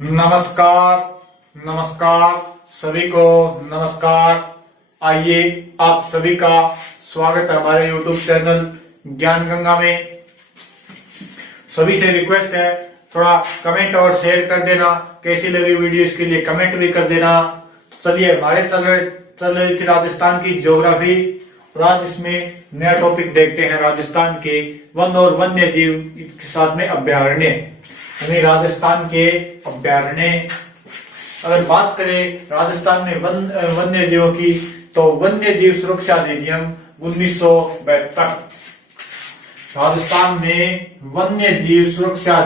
नमस्कार। नमस्कार सभी को। नमस्कार। आइए आप सभी का स्वागत है हमारे YouTube चैनल ज्ञान गंगा में। सभी से रिक्वेस्ट है थोड़ा कमेंट और शेयर कर देना। कैसी लगी वीडियो इसके लिए कमेंट भी कर देना। तो चलिए हमारे चल रही थी राजस्थान की ज्योग्राफी और आज इसमें नया टॉपिक देखते हैं राजस्थान के वन और वन्य जीव के साथ में अभ्यारण्य। यानी राजस्थान के अभ्यारण्य। अगर बात करें राजस्थान में वन्य जीवों की तो वन्य जीव सुरक्षा अधिनियम 1972। राजस्थान में वन्य जीव सुरक्षा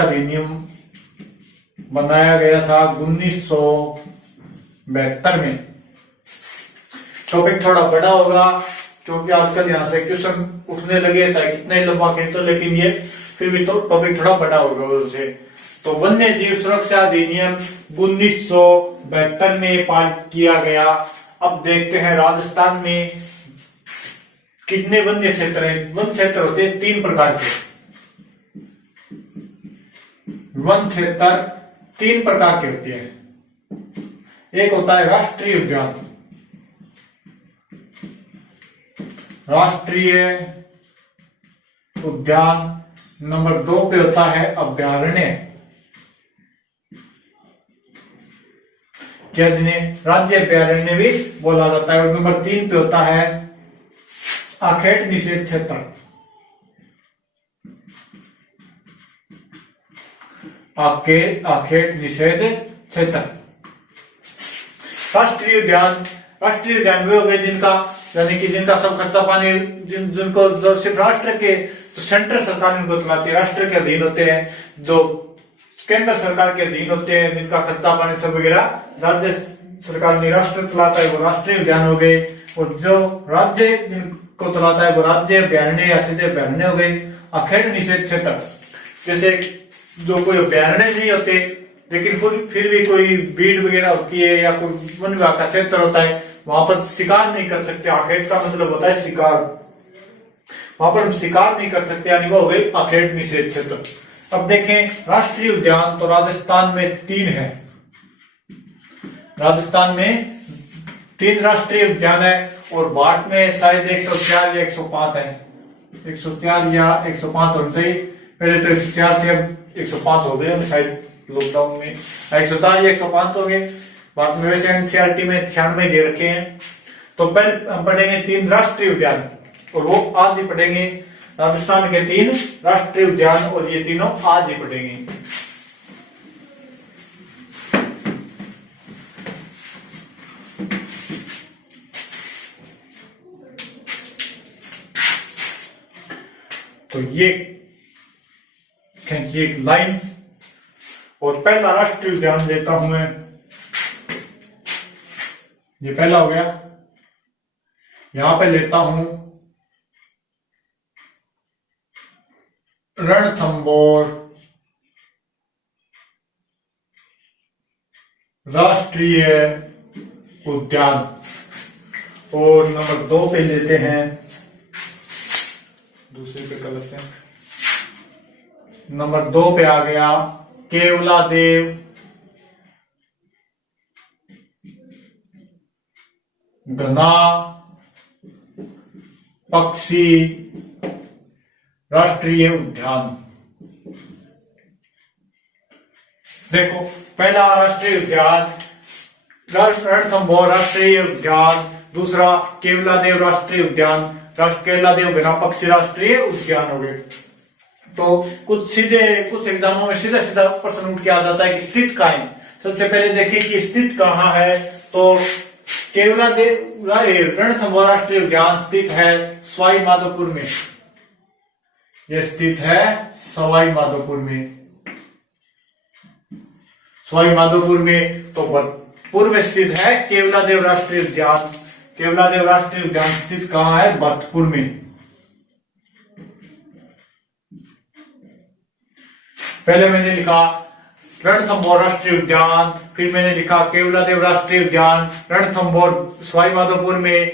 अधिनियम बनाया गया था 1972 में। टॉपिक थोड़ा बड़ा होगा क्योंकि आजकल यहाँ से क्वेश्चन उठने लगे, चाहे कितना ही लंबा खींचो, लेकिन ये फिर भी तो टॉपिक थोड़ा बड़ा होगा उसे। तो वन्य जीव सुरक्षा अधिनियम 1972 में पारित किया गया। अब देखते हैं राजस्थान में कितने वन्य क्षेत्र हैं। वन क्षेत्र होते हैं तीन प्रकार के। वन क्षेत्र तीन प्रकार के होते हैं। एक होता है राष्ट्रीय उद्यान, नंबर 2 पे होता है अभ्यारण्य, क्या जिन्हें राज्य अभ्यारण्य भी बोला जाता है। और नंबर 3 पे होता है आखेट निषेध क्षेत्र। आखेट निषेध क्षेत्र। राष्ट्रीय उद्यान वे हो गए जिनका यानी कि जिनका सब खर्चा पानी जिनको जो सिर्फ राष्ट्र के तो सेंट्रल सरकार इनको चलाती है, राष्ट्र के अधीन होते हैं, जो केंद्र सरकार के अधीन होते हैं, जिनका खर्चा पानी सब वगैरह राज्य सरकार ने राष्ट्र चलाता है, वो राष्ट्रीय उद्यान हो गए। और जो राज्य जिनको चलाता है वो राज्य अभ्यारण्य या सीधे अभ्यारण्य हो गए। अखेट निषेध क्षेत्र जैसे जो कोई अभ्यारण्य नहीं होते लेकिन फिर भी कोई भीड़ वगैरह होती है या कोई वन विभाग का क्षेत्र होता है, वहां पर शिकार नहीं कर सकते। आखेट का मतलब होता है शिकार। वहां पर हम शिकार नहीं कर सकते, यानी वो हो गई आखेट निषेध क्षेत्र। अब देखें राष्ट्रीय उद्यान तो राजस्थान में 3 है। राजस्थान में 3 राष्ट्रीय उद्यान है और भारत में शायद 104 या 105 है। 104 या 105 होना चाहिए। पहले तो 104 से अब 105 हो गए शायद लॉकडाउन में। 104 या 105 हो गए। बात में वैसे एनसीईआरटी में 96 दे रखे हैं। तो पहले हम पढ़ेंगे 3 राष्ट्रीय उद्यान और वो आज ही पढ़ेंगे। राजस्थान के 3 राष्ट्रीय उद्यान और ये तीनों आज ही पढ़ेंगे। तो ये खींचिए एक लाइन और पहला राष्ट्रीय उद्यान लेता हूं मैं। ये पहला हो गया। यहां पे लेता हूं रणथंभौर राष्ट्रीय उद्यान। और नंबर 2 पे लेते हैं, दूसरे पे कर लेते हैं। नंबर 2 पे आ गया केवलादेव घना पक्षी राष्ट्रीय उद्यान। देखो पहला राष्ट्रीय उद्यान रणथंभौर राष्ट्रीय उद्यान, दूसरा केवलादेव राष्ट्रीय उद्यान। केवलादेव घना पक्षी राष्ट्रीय उद्यान हो गए। तो कुछ एग्जामों में सीधा सीधा प्रश्न उठ के आ जाता है कि स्थित कहाँ है। सबसे पहले देखिए कि स्थित कहाँ है। तो केवलादेव रणथंभौर राष्ट्रीय उद्यान स्थित है सवाई माधोपुर में। यह स्थित है सवाई माधोपुर में। तो भरतपुर में स्थित है केवलादेव राष्ट्रीय उद्यान। केवलादेव राष्ट्रीय उद्यान स्थित कहाँ है? भरतपुर में। पहले मैंने लिखा रणथंभौर राष्ट्रीय उद्यान, फिर मैंने लिखा केवलादेव राष्ट्रीय उद्यान, रणथंभौर सवाई माधोपुर में,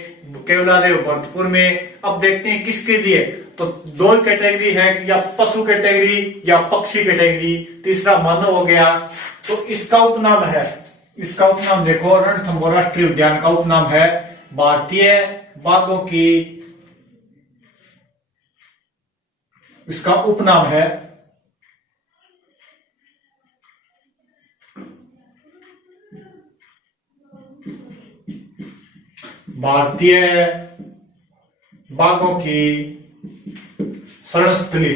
केवलादेव भरतपुर में। अब देखते हैं किसके लिए, तो दो कैटेगरी है, या पशु कैटेगरी या पक्षी कैटेगरी, तीसरा मानव हो गया। तो इसका उपनाम है, इसका उपनाम देखो, रणथंभौर राष्ट्रीय उद्यान का उपनाम है भारतीय बाघों की, इसका उपनाम है भारतीय बाघों की शरणस्थली।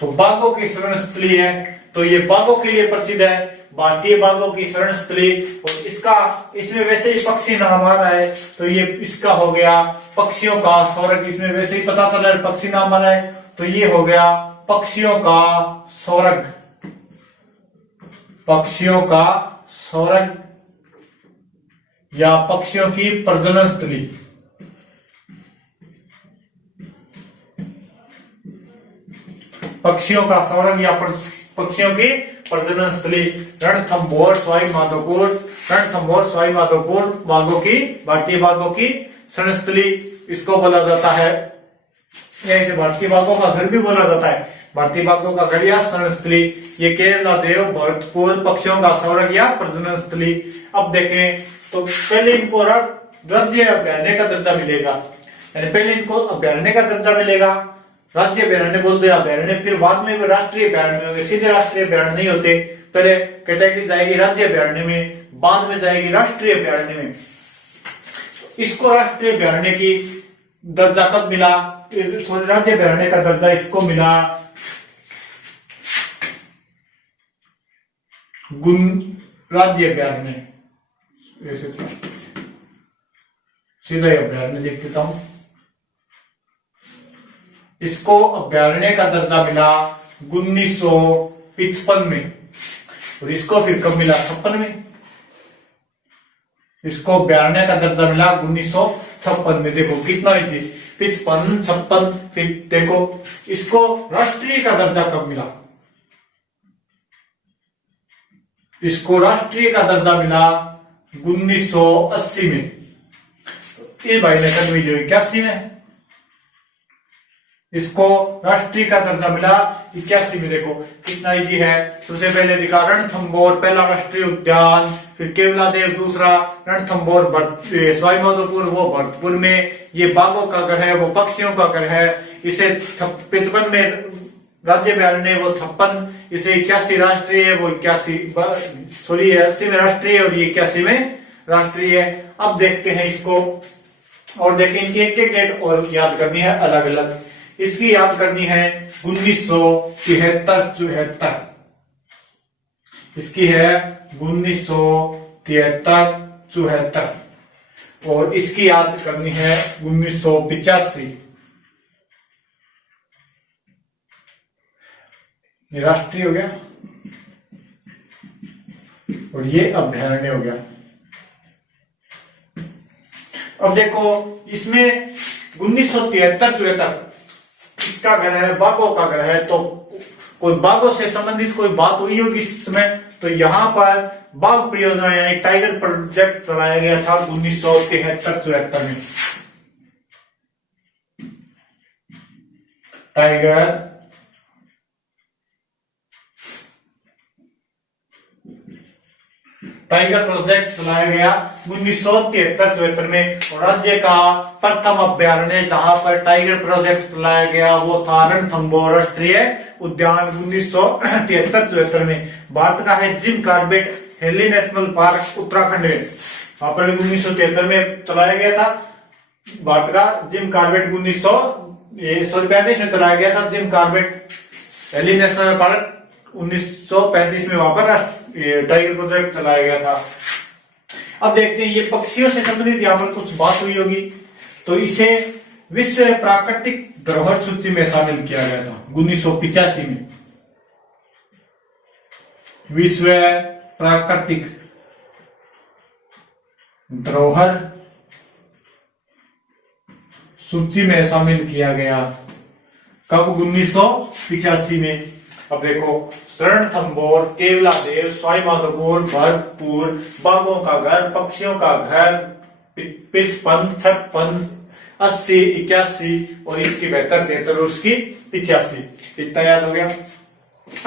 तो बाघों की शरणस्थली है, तो ये बाघों के लिए प्रसिद्ध है, भारतीय बाघों की शरणस्थली। और इसका, इसमें वैसे ही पक्षी नाम आ रहा है, तो ये इसका हो गया पक्षियों का स्वर्ग, इसमें वैसे ही पता चल रहा है पक्षी नाम आ रहा है, तो ये हो गया पक्षियों का स्वर्ग, पक्षियों का स्वर्ग या पक्षियों की प्रजनन स्थली। पक्षियों का स्वर्ग या पक्षियों की प्रजनन स्थली रणथंभौर सवाई माधोपुर, रणथंभौर सवाई माधोपुर बाघों की, भारतीय बाघों की शरणस्थली इसको बोला जाता है। ऐसे भारतीय बाघों का घर भी बोला जाता है, भारतीय बाघों का घर या शरणस्थली। ये केरला देव भरतपुर पक्षियों का स्वर्ग या प्रजनन स्थली। अब देखें तो पहले इनको राज्य अभयारण्य का दर्जा मिलेगा, यानी पहले इनको अभयारण्य का दर्जा मिलेगा, राज्य अभयारण्य बोल दो अभयारण्य, फिर बाद में राष्ट्रीय अभयारण्य होंगे, सीधे राष्ट्रीय अभयारण्य नहीं होते, पहले कैटेगरी जाएगी राज्य अभयारण्य में, बाद में जाएगी राष्ट्रीय अभयारण्य में। इसको राष्ट्रीय अभयारण्य की दर्जा कब मिला, राज्य अभयारण्य का दर्जा इसको मिला राज्य अभयारण्य, सीधा अभयारण्य लिख देता हूं। इसको अभयारण्य का दर्जा मिला 1955 में, और इसको फिर कब मिला 56 में। इसको अभयारण्य का दर्जा मिला 1956 में। देखो कितना इजी, 55, 56, फिर देखो इसको राष्ट्रीय का दर्जा कब मिला, इसको राष्ट्रीय का दर्जा मिला 1980 में। इस भाई ने कब मिली 81 में, इसको राष्ट्रीय का दर्जा मिला 81 में। देखो कितना इजी है, सबसे पहले दिखा रणथंभौर पहला राष्ट्रीय उद्यान, फिर केवलादेव दूसरा, रणथंभौर सवाई माधोपुर वो भरतपुर में, ये बाघों का घर है वो पक्षियों का घर है, इसे 55 में राज्य अभयारण्य वो 56, इसे 81 राष्ट्रीय है वो 80 में राष्ट्रीय और ये 81 में राष्ट्रीय है। अब देखते हैं इसको और देखें इनकी एक एक डेट और याद करनी है अलग अलग। इसकी याद करनी है 1973-74, इसकी है 1973-74, और इसकी याद करनी है 1985। ये राष्ट्रीय हो गया और ये अभयारण्य हो गया। अब देखो इसमें 1973-74 इसका घर है, बाघों का घर है, तो कोई बाघों से संबंधित कोई बात हुई होगी इस समय, तो यहाँ पर बाघ परियोजना यानी टाइगर प्रोजेक्ट चलाया गया था 1973-74 में। टाइगर प्रोजेक्ट चलाया गया 1973-74 में, और राज्य का प्रथम अभयारण्य जहां पर टाइगर प्रोजेक्ट चलाया गया वो था रणथंभौर राष्ट्रीय उद्यान 1973-74 में। भारत का है Jim Corbett heli national park Uttarakhand में, वहां पर 1973 में चलाया गया था। भारत का जिम कॉर्बेट 1935 में चलाया गया था Jim Corbett heli national park, 1935 में वहां पर टाइगर प्रोजेक्ट चलाया गया था। अब देखते हैं ये पक्षियों से संबंधित यहाँ पर कुछ बात हुई होगी, तो इसे विश्व प्राकृतिक धरोहर सूची में शामिल किया गया था 1985 में। विश्व प्राकृतिक धरोहर सूची में शामिल किया गया कब 1985 में। अब देखो, रणथंभौर, केवलादेव, सवाई माधोपुर, भरतपुर, बाघों का घर, पक्षियों का घर, 55, 56, 80, 81 और इसकी 72, 73 और उसकी 85। इतना याद हो गया।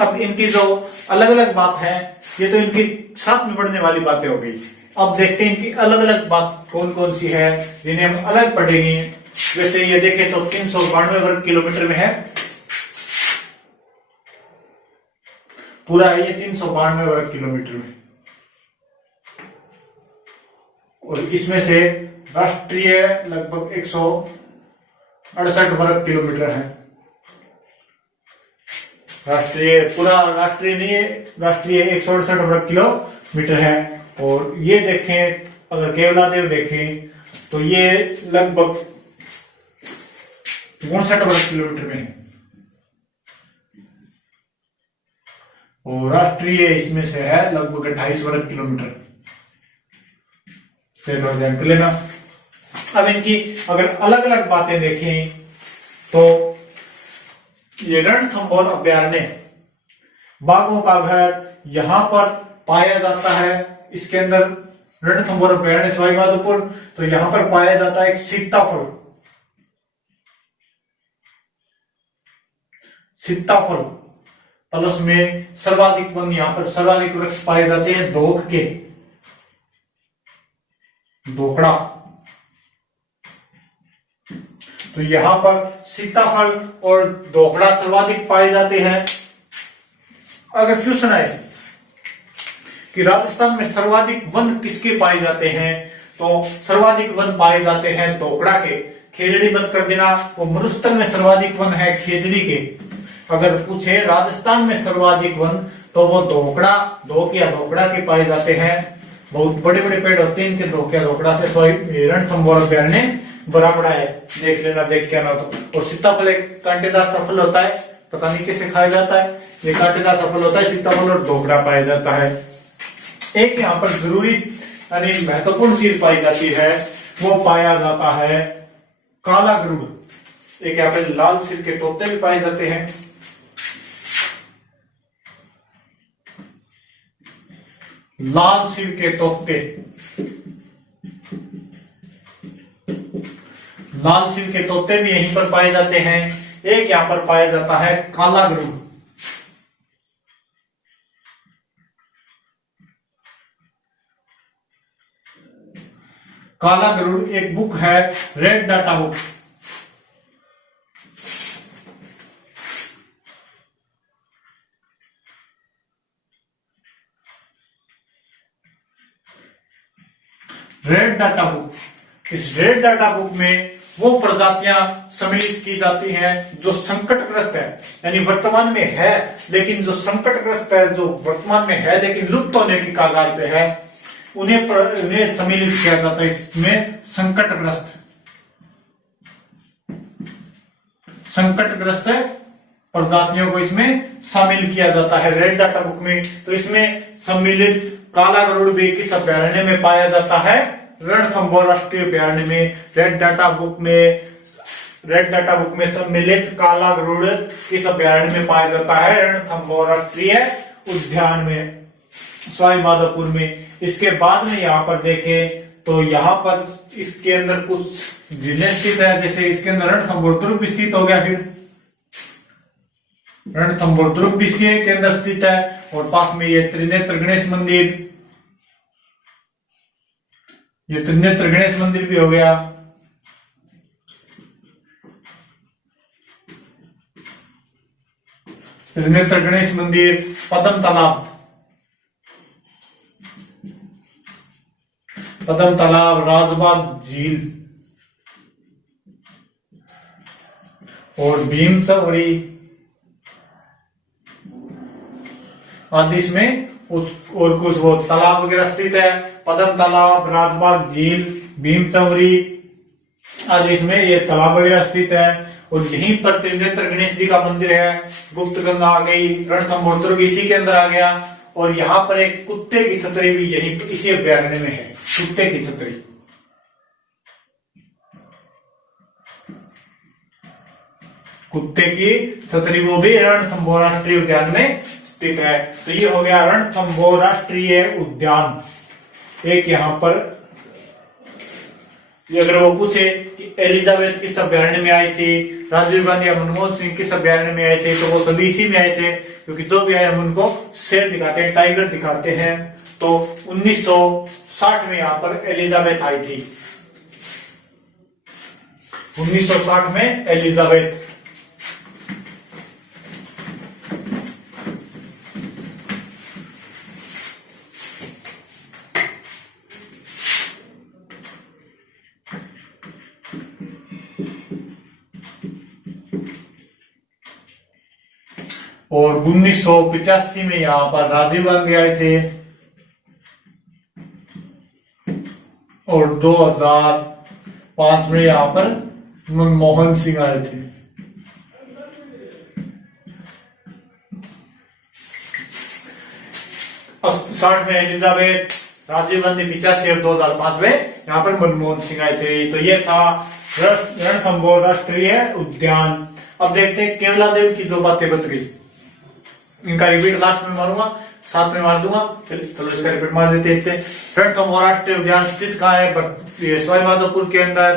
अब इनकी जो अलग अलग बात है, ये तो इनकी साथ में पढ़ने वाली बातें हो गई। अब देखते हैं इनकी अलग अलग बात कौन कौन सी है जिन्हें हम अलग पढ़ेंगे। वैसे ये देखें तो 392 वर्ग किलोमीटर में है, पूरा ये 392 वर्ग किलोमीटर में, और इसमें से राष्ट्रीय लगभग 168 वर्ग किलोमीटर है। राष्ट्रीय पूरा राष्ट्रीय नहीं है, राष्ट्रीय 168 वर्ग किलोमीटर है। और ये देखें, अगर केवलादेव देखें तो ये लगभग 59 वर्ग किलोमीटर में है, और राष्ट्रीय इसमें से है लगभग 28 वर्ग किलोमीटर। ध्यान कर लेना। अब इनकी अगर अलग अलग बातें देखें तो ये रणथंभौर अभ्यारण्य, बाघों का घर यहां पर पाया जाता है। इसके अंदर रणथंभौर अभ्यारण्य सवाई माधोपुर, तो यहां पर पाया जाता है एक सीताफल, सीताफल प्लस में सर्वाधिक वन, यहां पर सर्वाधिक वृक्ष पाए जाते हैं दोख के, दोकड़ा। तो यहां पर सीताफल और दोकड़ा सर्वाधिक पाए जाते हैं। अगर क्वेश्चन आए कि राजस्थान में सर्वाधिक वन किसके पाए जाते हैं, तो सर्वाधिक वन पाए जाते हैं दोकड़ा के। खेजड़ी मत कर देना, वो मरुस्थल में सर्वाधिक वन है खेजड़ी के। अगर पूछे राजस्थान में सर्वाधिक वन, तो वो दोकड़ा, दोक या दोकड़ा के पाए जाते हैं। बहुत बड़े बड़े पेड़ होते हैं इनके, दोक या दोकड़ा से। रणथंभौर अभ्यारण्य बड़ा बड़ा है, देख लेना, देख के आना। तो और सीताफल एक कांटेदार सफल होता है, पता नहीं कैसे खाया जाता है, ये कांटेदार सफल होता है सीताफल, और दोकड़ा पाया जाता है। एक यहाँ पर जरूरी यानी महत्वपूर्ण चीज पाई जाती है, वो पाया जाता है काला गरुड़। एक यहाँ पे लाल सिर के तोते भी पाए जाते हैं। लाल सिर के तोते, लाल सिर के तोते भी यहीं पर पाए जाते हैं। एक यहां पर पाया जाता है काला गरुड़। काला गरुड़ एक बुक है, red data book. Red data book, इस रेड डाटा बुक में वो प्रजातियां सम्मिलित की जाती हैं जो संकटग्रस्त है, यानी वर्तमान में है लेकिन जो संकटग्रस्त है, जो वर्तमान में है लेकिन लुप्त होने की कगार पे है, उन्हें सम्मिलित किया जाता है इसमें। संकटग्रस्त प्रजातियों को इसमें शामिल किया जाता है रेड डाटा बुक में। तो इसमें सम्मिलित काला गरुड़ भी किस अभ्यारण्य में पाया जाता है? रणथंभौर राष्ट्रीय अभ्यारण्य में। रेड डाटा बुक में सम्मिलित काला गरुड़ किस अभ्यारण्य में पाया जाता है? रणथंभौर राष्ट्रीय उद्यान में, सवाई माधोपुर में। इसके बाद में यहाँ पर देखें तो यहाँ पर इसके अंदर कुछ जिले स्थित है, जैसे इसके अंदर रणथंभौर दुर्ग स्थित हो गया। फिर रणथंभौर दुर्ग भी इसके के अंदर स्थित है, और पास में ये त्रिनेत्र गणेश मंदिर, ये त्रिनेत्र गणेश मंदिर भी हो गया। त्रिनेत्र गणेश मंदिर, पद्म तालाब, राजबाग झील और भीम सवरी आदि इसमें और कुछ वो तालाब वगैरह स्थित है। पद्म तालाब, राजबाग झील, भीम चौरी आदि इसमें ये तालाब वगैरह स्थित है। और यहीं पर त्रिनेत्र गणेश जी का मंदिर है। गुप्त गंगा आ गई, रणथंभौर दुर्ग इसी के अंदर आ गया। और यहाँ पर एक कुत्ते की छतरी भी यहीं इसी अभ्यारण्य में है, कुत्ते की छतरी। कुत्ते की छतरी, वो भी रणथंभौर राष्ट्रीय उद्यान में स्थित है। तो ये हो गया रणथंभौर राष्ट्रीय उद्यान। एक यहाँ पर अगर वो पूछे कि एलिजाबेथ किस अभ्यारण्य में आई थी, राजीव गांधी या मनमोहन सिंह किस अभ्यारण्य में आए थे, तो वो सभी इसी में आए थे, क्योंकि जो भी आए हम उनको शेर दिखाते हैं, टाइगर दिखाते हैं। तो 1960 में यहाँ पर एलिजाबेथ आई थी, 1960 में एलिजाबेथ। और 1985 में यहाँ पर राजीव गांधी आए थे, और 2005 में यहाँ पर मनमोहन सिंह आए थे। अब 60 में एलिजाबेथ, राजीव गांधी 85 और 2005 में यहाँ पर मनमोहन सिंह आए थे। तो ये था रणथंभौर राष्ट्रीय उद्यान। अब देखते हैं केवला देव की 2 बातें बच गई, इनका रिपीट लास्ट में मारूंगा, साथ में मार दूंगा। चलो इसका रिपीट मार देते हैं। रणथंभौर राष्ट्रीय उद्यान स्थित कहाँ है? सवाईमाधोपुर के अंदर।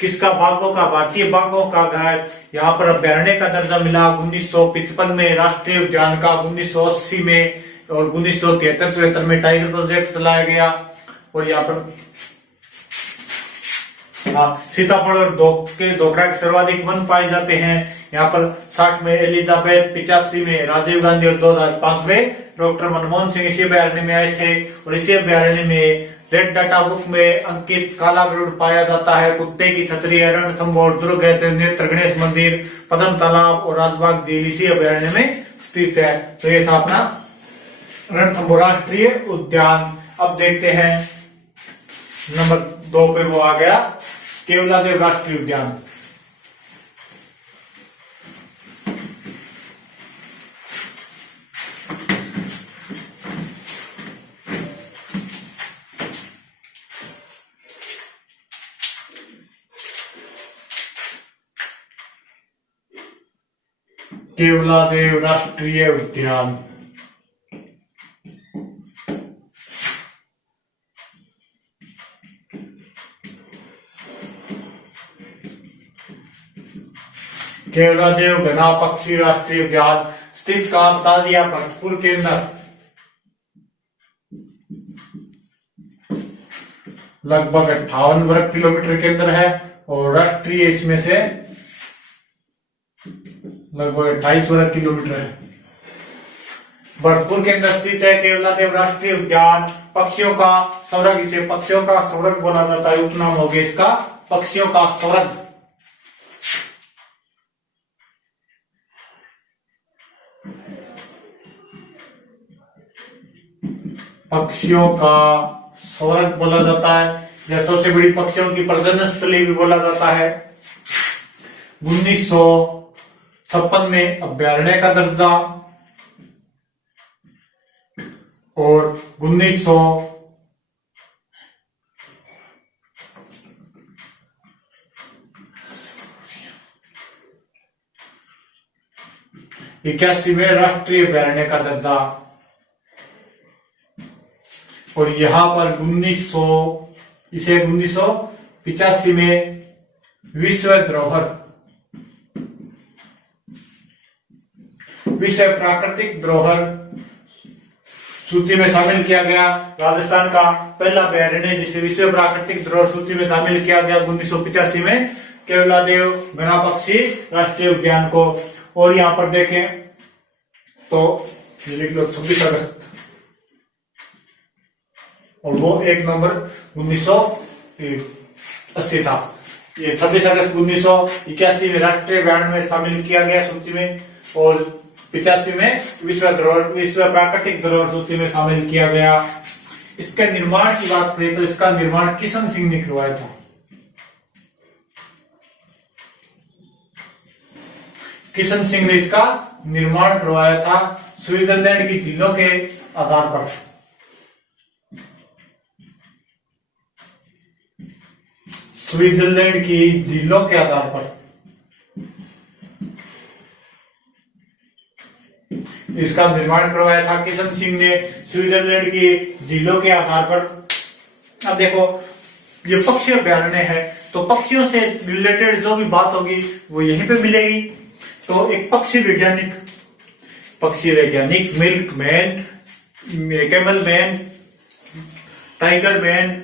किसका? बाघों का, भारतीय बाघों का घर। यहाँ पर अभ्यारण्य का दर्जा मिला 1955 में, राष्ट्रीय उद्यान का 1980 में, और 1973-74 में टाइगर प्रोजेक्ट चलाया गया। और यहाँ पर सीताफल और धोखड़ा के सर्वाधिक वन पाए जाते हैं। यहाँ पर 60 में एलिजाबेथ, 85 में राजीव गांधी और 2005 में डॉक्टर मनमोहन सिंह इसी अभ्यारण्य में आए थे। और इसी अभ्यारण्य में रेड डाटा बुक में अंकित काला गरुड़ पाया जाता है। कुत्ते की छतरी, रणथंभौर दुर्ग, नेत्र गणेश मंदिर, पद्म तालाब और राजबाग झील इसी अभ्यारण्य में स्थित है। तो ये था अपना रणथंभौर राष्ट्रीय उद्यान। अब देखते हैं नंबर 2 पे, वो आ गया केवलादेव राष्ट्रीय उद्यान। केवलादेव राष्ट्रीय उद्यान केवलादेव घना पक्षी राष्ट्रीय उद्यान स्थित कहाँ बता दिया? भरतपुर के अंदर। लगभग 58 वर्ग किलोमीटर के अंदर है, और राष्ट्रीय इसमें से लगभग 28 वर्ग किलोमीटर है। भरतपुर के अंदर स्थित है केवलादेव राष्ट्रीय उद्यान। पक्षियों का स्वर्ग, इसे पक्षियों का स्वर्ग बोला जाता है, उपनाम हो गया इसका पक्षियों का स्वर्ग। पक्षियों का स्वर्ग बोला जाता है, या सबसे बड़ी पक्षियों की प्रजनन स्थली भी बोला जाता है। 1956 में अभ्यारण्य का दर्जा, और 1981 में राष्ट्रीय अभ्यारण्य का दर्जा। और यहां पर 1985 में विश्व प्राकृतिक धरोहर सूची में शामिल किया गया। राजस्थान का पहला अभ्यारण्य जिसे विश्व प्राकृतिक धरोहर सूची में शामिल किया गया 1985 में, केवलादेव घना पक्षी राष्ट्रीय उद्यान को। और यहाँ पर देखें तो ये लिख लो 26 अगस्त, और वो 1 नवंबर 1980 था। ये 26 अगस्त 1981 में राष्ट्रीय अभ्यारण्य में शामिल किया गया सूची में, और 85 में विश्व प्राकृतिक धरोहर सूची में शामिल किया गया। इसके निर्माण की बात करें तो इसका निर्माण किशन सिंह ने करवाया था। किशन सिंह ने इसका निर्माण करवाया था स्विट्जरलैंड की झीलों के आधार पर। स्विट्जरलैंड की झीलों के आधार पर। इसका निर्माण करवाया था किशन सिंह ने स्विट्जरलैंड की झीलों के आधार पर। अब देखो ये पक्षी अभ्यारण्य है, तो पक्षियों से रिलेटेड जो भी बात होगी वो यहीं पे मिलेगी। तो एक पक्षी वैज्ञानिक milk man, camel man, tiger man,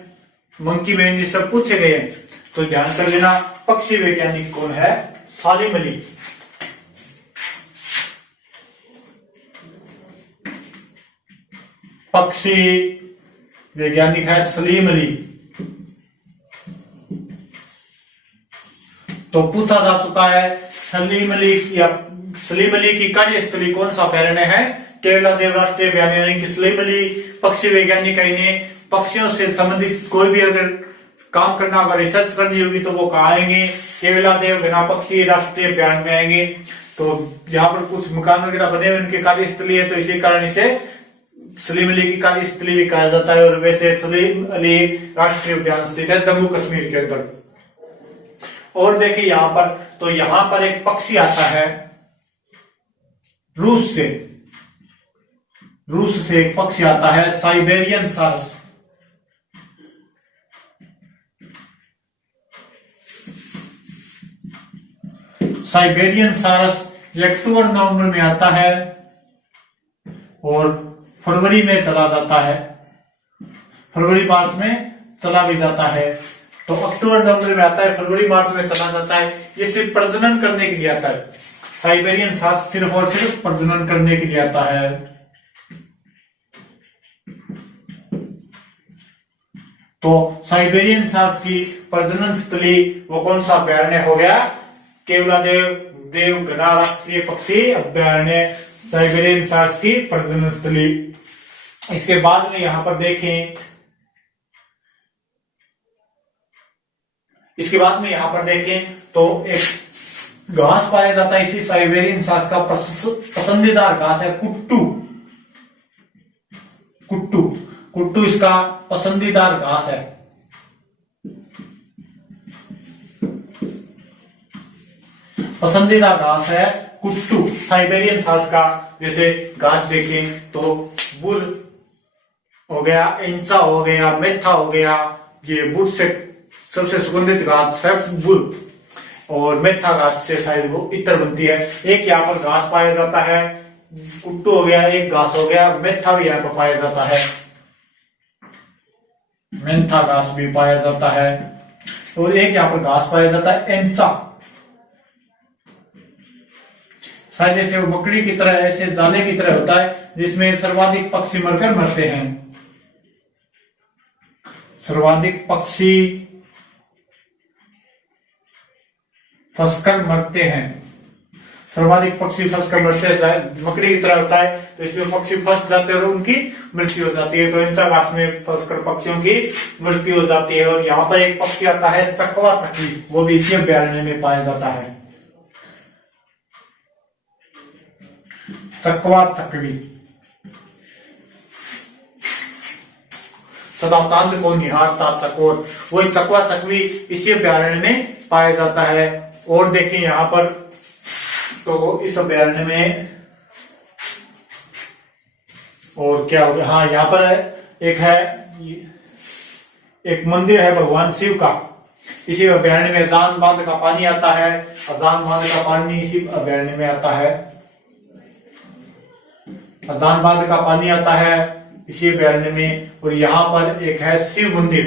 monkey man, ये सब पूछे गए हैं। तो ध्यान कर लेना, पक्षी वैज्ञानिक कौन है? सालिम अली। पक्षी वैज्ञानिक है सलीम अली। तो पूछा जा चुका है सलीम अली की कार्यस्थली कौन सा अभ्यारण्य है? केवलादेव राष्ट्रीय अभ्यारण्य की सलीम अली पक्षी वैज्ञानिक है। इन्हें पक्षियों से संबंधित कोई भी अगर काम करना होगा, रिसर्च करनी होगी, तो वो कहाँ आएंगे? केवलादेव घना पक्षी राष्ट्रीय अभ्यारण्य में आएंगे। तो यहाँ पर कुछ मकान वगैरह बने हुए उनके कार्यस्थली है, तो इसी कारण इसे सलीम अली की कार्यस्थली भी कहा जाता है। और वैसे सलीम अली राष्ट्रीय उद्यान स्थित है जम्मू कश्मीर के अंदर। और देखिए यहाँ पर, तो यहाँ पर एक पक्षी आता है रूस से एक पक्षी आता है साइबेरियन सारस। साइबेरियन सारस अक्टूबर नवंबर में आता है और फरवरी में चला जाता है, फरवरी मार्च में चला भी जाता है। तो अक्टूबर नवंबर में आता है, फरवरी मार्च में चला जाता है। ये सिर्फ प्रजनन करने के लिए आता है। साइबेरियन सारस सिर्फ और सिर्फ प्रजनन करने के लिए आता है। तो साइबेरियन सारस की प्रजनन स्थली वो कौन सा अभ्यारण्य हो गया? केवलादेव घना राष्ट्रीय पक्षी अभ्यारण्य, साइबेरियन सारस की प्रजनन स्थली। इसके बाद में यहां पर देखें, तो एक घास पाया जाता है इसी साइबेरियन सारस का पसंदीदार घास है कुट्टू इसका पसंदीदार घास है। पसंदीदा घास है कुट्टू साइबेरियन सारस का। जैसे घास देखें तो बुल हो गया, इंचा हो गया, मेथा हो गया। ये बुल से सबसे सुगंधित घास है बुल, और मेथा घास से शायद वो इत्र बनती है। एक यहाँ पर घास पाया जाता है, कुट्टू हो गया, एक घास हो गया, मेथा भी यहाँ पर पाया जाता है, मेथा घास भी पाया जाता है। और एक यहाँ पर घास पाया जाता है एंचा, शायद जैसे वो मकड़ी की तरह, ऐसे जाले की तरह होता है, जिसमें सर्वाधिक पक्षी मरते हैं। सर्वाधिक पक्षी फंसकर मरते हैं, मकड़ी की तरह होता है। तो इसमें पक्षी फंस जाते हैं और उनकी मृत्यु हो जाती है। तो इंचा घास में फंसकर पक्षियों की मृत्यु हो जाती है। और यहाँ पर एक पक्षी आता है चकवा चकवी, वो भी इसी अभ्यारण्य में पाया जाता है। चकवा चकवी, सदा चांद को निहारता चकोर, वही चकवा चकवी इसी अभ्यारण्य में पाया जाता है। और देखिए यहाँ पर, तो इस अभ्यारण्य में और क्या हो गया? हाँ, यहाँ पर एक मंदिर है भगवान शिव का। इसी अभ्यारण्य में अजान बांध का पानी आता है, अजान बांध का पानी इसी अभ्यारण्य में आता है। अजान बांध का पानी आता है इसी अभ्यारण्य में। और यहाँ पर एक है शिव मंदिर,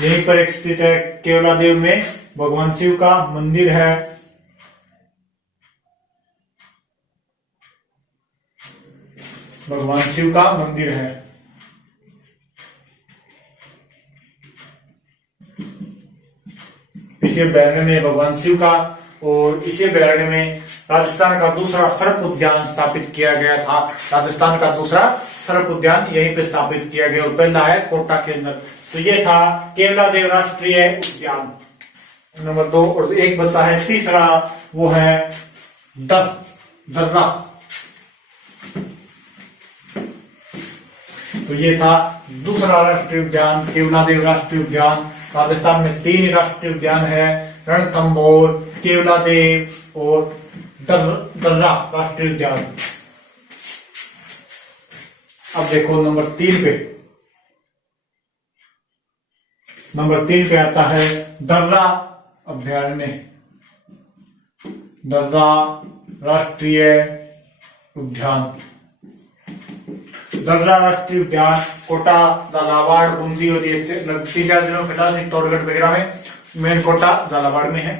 यहीं पर एक स्थित है, केवलादेव में भगवान शिव का मंदिर है। भगवान शिव का मंदिर है। इसी अभ्यारण्य में भगवान शिव का, और इसी अभ्यारण्य में राजस्थान का दूसरा सर्प उद्यान स्थापित किया गया था। राजस्थान का दूसरा सर्प उद्यान यहीं पे स्थापित किया गया, और पहला है कोटा के अंदर। तो ये था केवलादेव राष्ट्रीय उद्यान नंबर 2। और एक बचा है तीसरा, वो है दर्रा। तो ये था दूसरा राष्ट्रीय उद्यान, केवलादेव राष्ट्रीय उद्यान। राजस्थान में 3 राष्ट्रीय उद्यान है, रणथंभौर, केवलादेव और दर्रा राष्ट्रीय उद्यान। अब देखो नंबर 3 पे आता है दर्रा अभ्यारण्य। दर्रा राष्ट्रीय उद्यान। दर्रा राष्ट्रीय उद्यान कोटा, झालावाड़, बूंदी और ये 3-4 जिलों में, चित्तौड़गढ़ वगैरह में। मेन कोटा झालावाड़ में है।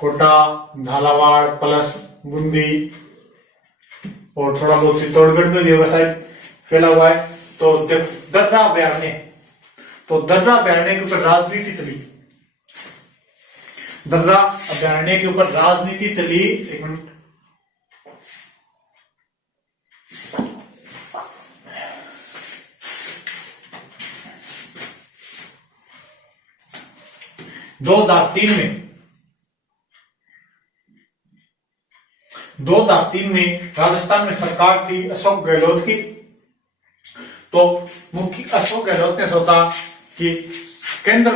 कोटा, झालावाड़ प्लस बूंदी और थोड़ा बहुत चित्तौड़गढ़ में व्यवसाय फैला हुआ है। तो दर्रा अभ्यारण्य, तो दर्रा अभ्यारण्य के ऊपर राजनीति चली। दर्रा अभ्यारण्य के ऊपर राजनीति चली। एक मिनट, दो हजार तीन में राजस्थान में सरकार थी अशोक गहलोत की। तो मुख्य अशोक गहलोत ने सोचा कि केंद्र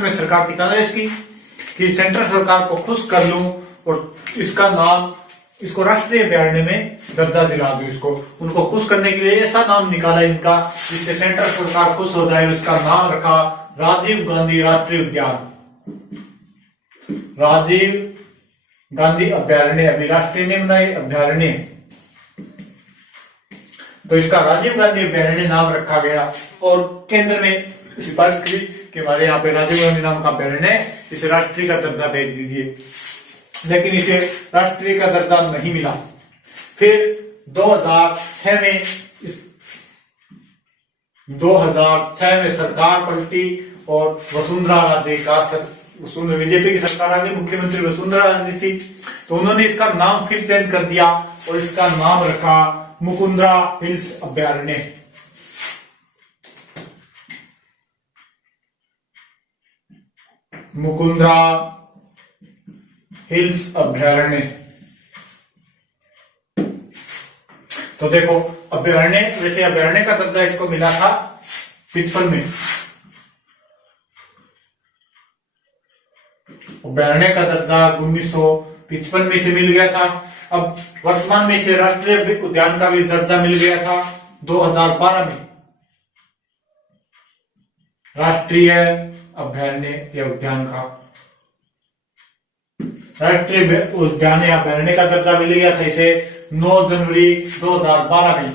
में सरकार थी कांग्रेस की, कि सेंट्रल सरकार को खुश कर लूं और इसको राष्ट्रीय अभ्यारण्य में दर्जा दिला दूं। इसको उनको खुश करने के लिए ऐसा नाम निकाला इनका जिससे सेंट्रल सरकार खुश हो जाए। इसका नाम रखा राजीव गांधी राष्ट्रीय उद्यान। राजीव गांधी अभ्यारण्य, अभी राष्ट्रीय नहीं बनाए, अभ्यारण्य। तो इसका राजीव गांधी अभ्यारण्य नाम रखा गया और केंद्र में सिफारिश की कि हमारे यहाँ पे राजीव गांधी नाम का अभ्यारण्य है, इसे राष्ट्रीय का दर्जा दे दीजिए। लेकिन इसे राष्ट्रीय का दर्जा नहीं मिला। फिर 2006 में सरकार पलटी और बीजेपी की सरकार आ गई, मुख्यमंत्री वसुंधरा राजे थी। तो उन्होंने इसका नाम फिर चेंज कर दिया और इसका नाम रखा मुकुंद्रा हिल्स अभ्यारण्य। मुकुंद्रा हिल्स अभ्यारण्य। तो देखो अभ्यारण्य, वैसे अभ्यारण्य का दर्जा इसको मिला था 55 में। अभ्यारण्य का दर्जा 1955 में से मिल गया था। अब वर्तमान में इसे राष्ट्रीय उद्यान का भी दर्जा मिल गया था 2012 में। राष्ट्रीय अभ्यारण्य या उद्यान का राष्ट्रीय उद्यान या अभ्यारण्य का दर्जा मिल गया था इसे 9 जनवरी 2012 में।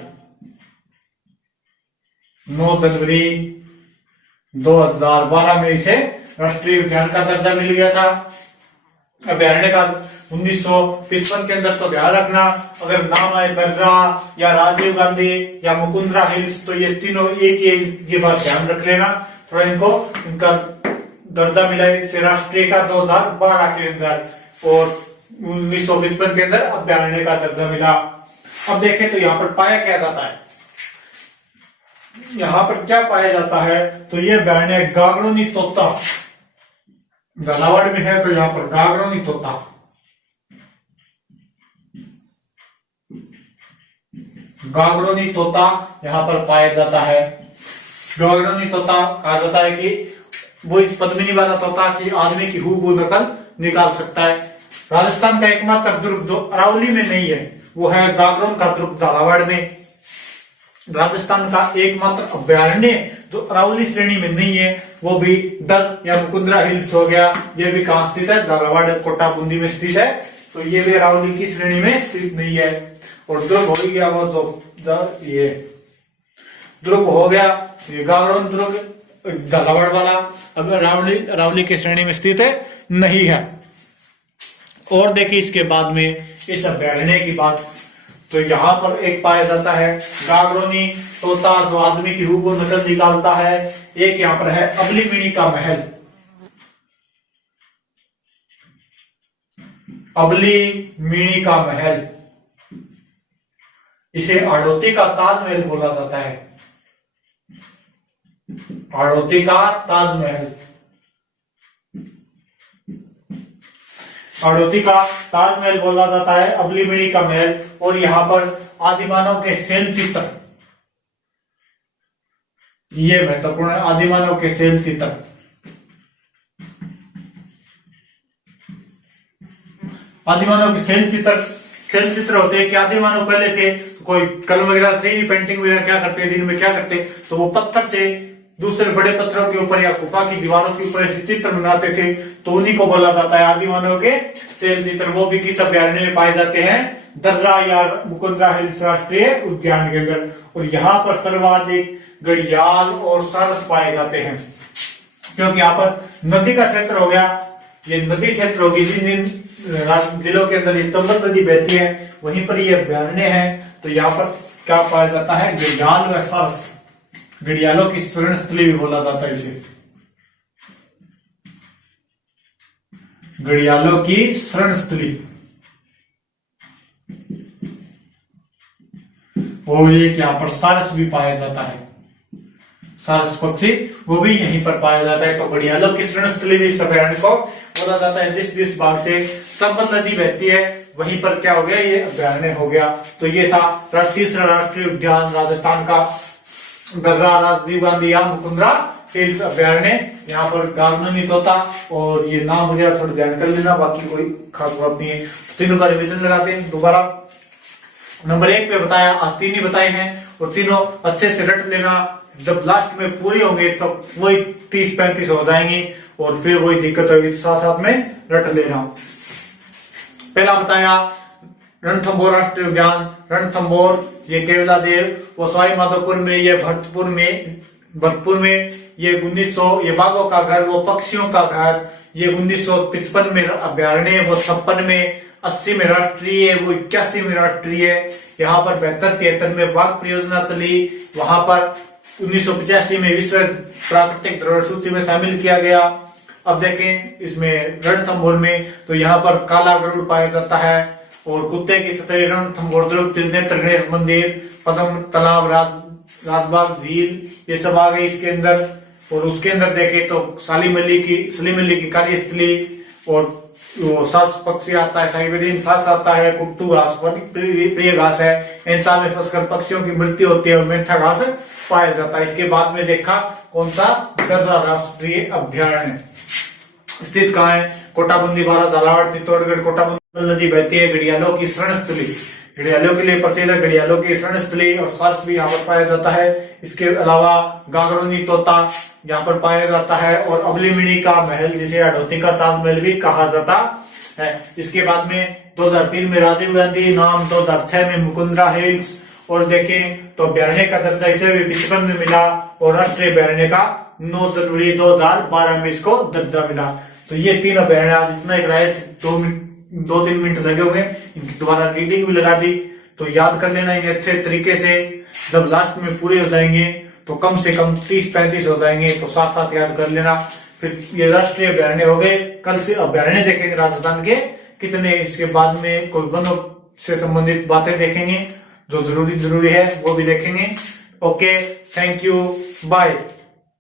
9 जनवरी 2012 में इसे राष्ट्रीय उद्यान का दर्जा मिल गया था। अभ्यारण्य का 1955 के अंदर तो ध्यान रखना, अगर नाम आए दर्रा या राजीव गांधी या मुकुंद्रा हिल्स तो ये तीनों एक ही, ये बात ध्यान रख लेना। थोड़ा इनका दर्जा मिला इसे राष्ट्रीय का 2012 के अंदर और 1955 के अंदर अभ्यारण्य का दर्जा मिला। अब देखें तो यहाँ पर पाया क्या जाता है, यहाँ पर क्या पाया जाता है, तो ये अभ्यारण्य गागरोनी तोता, झालावाड़ में है तो यहाँ पर गागरोनी तोता। गागरोनी तोता यहाँ पर पाया जाता है। गागरोनी तोता कहा जाता है कि वो इस पद्मिनी वाला तोता की आदमी की हूबहू नकल निकाल सकता है। राजस्थान का एकमात्र दुर्ग जो अरावली में नहीं है वो है गागरोन का दुर्ग झालावाड़ में। राजस्थान का एकमात्र अभ्यारण्य जो अरावली श्रेणी में नहीं है वो भी दर या मुकुंद्रा हिल्स हो गया। ये भी कहाँ स्थित है, झालावाड़ कोटा बूंदी में स्थित है। तो ये भी अरावली की श्रेणी में स्थित नहीं है। और दुर्ग हो गया वो जो ये दुर्ग हो गया, ये गागरोन दुर्ग झालावाड़ वाला अब अरावली की श्रेणी में स्थित है नहीं है। और देखिए इसके बाद में इस अभ्यारण्य की बात, तो यहाँ पर एक पाया जाता है गागरोनी तोता जो आदमी की हूबहू नकल निकालता है। एक यहाँ पर है अबलीमिणी का महल। अबलीमिणी का महल, इसे आड़ोती का ताजमहल बोला जाता है। आड़ोती का ताजमहल, आड़ोती का ताजमहल बोला जाता है अबलीमिणी का महल। और यहाँ पर आदिमानव के शैल चित्र, ये महत्वपूर्ण है, आदिमानव के शैल चित्र। आदि मानव के शैल चित्र होते हैं कि आदि मानव पहले थे, कोई कलम वगैरह थे, पेंटिंग वगैरह क्या करते, दिन में क्या करते, तो वो पत्थर से दूसरे बड़े पत्थरों के ऊपर या गुफा की दीवारों के ऊपर चित्र बनाते थे, तो उन्हीं को बोला जाता है आदि मानव के शैल चित्र। वो भी किस अभ्यारण्य में पाए जाते हैं, दर्रा या मुकुंदरा हिल्स राष्ट्रीय उद्यान के अंदर। और यहाँ पर सर्वाधिक घड़ियाल और सारस पाए जाते हैं, क्योंकि यहाँ पर नदी का क्षेत्र हो गया, ये नदी क्षेत्र होगी, जिन जिलों के अंदर ये चंबल नदी बहती है वहीं पर ये अभ्यारण्य है। तो यहाँ पर क्या पाया जाता है, घड़ियाल व सारस, घड़ियालों की शरण स्थली भी बोला जाता है इसे, घड़ियालों की शरण स्थली। और ये यहाँ पर सारस भी पाया जाता है, सारस पक्षी वो भी यहीं पर पाया जाता है। तो घड़ियालों की शरण स्थली भी इस अभ्यारण्य को बोला जाता है। जिस भाग से चंबल नदी बहती है वहीं पर क्या हो गया, ये अभ्यारण्य हो गया। तो ये था तीसरा राष्ट्रीय उद्यान राजस्थान का, दर्रा, राजीव गांधी या मुकुंदरा हिल्स अभ्यारण्य। यहाँ पर गागननी तोता, और ये नाम वगैरह थोड़ा ध्यान कर लेना, बाकी कोई खास बात नहीं है। तीनों का रिविजन लगाते हैं दोबारा। नंबर 1 पे बताया, आज 3 ही बताए हैं, और तीनों अच्छे से रट लेना। जब लास्ट में पूरे होंगे तो वही 30-35 हो जाएंगे, और फिर वही दिक्कत होगी, तो साथ साथ में रट लेना। पहला बताया रणथंभौर राष्ट्रीय उद्यान। रणथंभौर ये केवला देव वो सवाई माधोपुर में, ये भरतपुर में, ये 1900, ये बाघों का घर, वो पक्षियों का घर, ये 1955 में अभ्यारण्य, वो 56 में, 80 में राष्ट्रीय, वो 81 में राष्ट्रीय। यहाँ पर 72-73 में बाघ परियोजना चली, वहां पर 1985 में विश्व प्राकृतिक धरोहर सूची में शामिल किया गया। अब देखें इसमें रणथंभौर में, तो यहाँ पर काला गरुड़ पाया जाता है, और कुत्ते की सतही, रणथंभौर दुर्ग, त्रिनेत्र गणेश मंदिर, पद्म तालाब, राजबाग झील, ये सब आ गए इसके अंदर। और उसके अंदर देखें तो सलीमअली की कार्यस्थली, और सास पक्षी आता है, साइबेरियन सास आता है, कुट्टू घास प्रिय घास है, इंसान में फंसकर पक्षियों की मृत्यु होती है, और मेंथा घास पाया जाता है। इसके बाद में देखा कौन सा, दर्रा राष्ट्रीय अभ्यारण्य स्थित कहाँ है, कोटाबंदी, बारा, झालावाड़, चित्तौड़गढ़। कोटाबंदी नदी बहती है, घड़ियालों की शरण स्थली, घड़ियालों के लिए प्रसिद्ध है, घड़ियालों की शरण स्थली, और सारस भी यहाँ पर पाया जाता है। इसके अलावा गागरोनी तोता यहाँ पर पाया जाता है, और अवलिमिनी का महल, जिसे हडोती का ताजमहल भी कहा जाता है। इसके बाद में 2003 में राजीव गांधी नाम, 2006 में मुकुंदरा हिल्स, और देखें तो अभ्यारण्य का दर्जा इसे भी 55 में मिला, और राष्ट्रीय अभ्यारण्य का 9 जनवरी 2012 में इसको दर्जा मिला। तो ये 3 अभ्यारण्य, आज इतना एक राय 2-3 मिनट लगे हुए, इनकी दोबारा रीडिंग भी लगा दी, तो याद कर लेना इन्हें अच्छे तरीके से। जब लास्ट में पूरे हो जाएंगे तो कम से कम 30-35 हो जाएंगे, तो साथ साथ याद कर लेना। फिर ये राष्ट्रीय अभ्यारण्य हो गए। कल से अभ्यारण्य देखेंगे राजस्थान के कितने, इसके बाद में कोई वन से संबंधित बातें देखेंगे, जो जरूरी है वो भी देखेंगे। Okay, thank you, bye.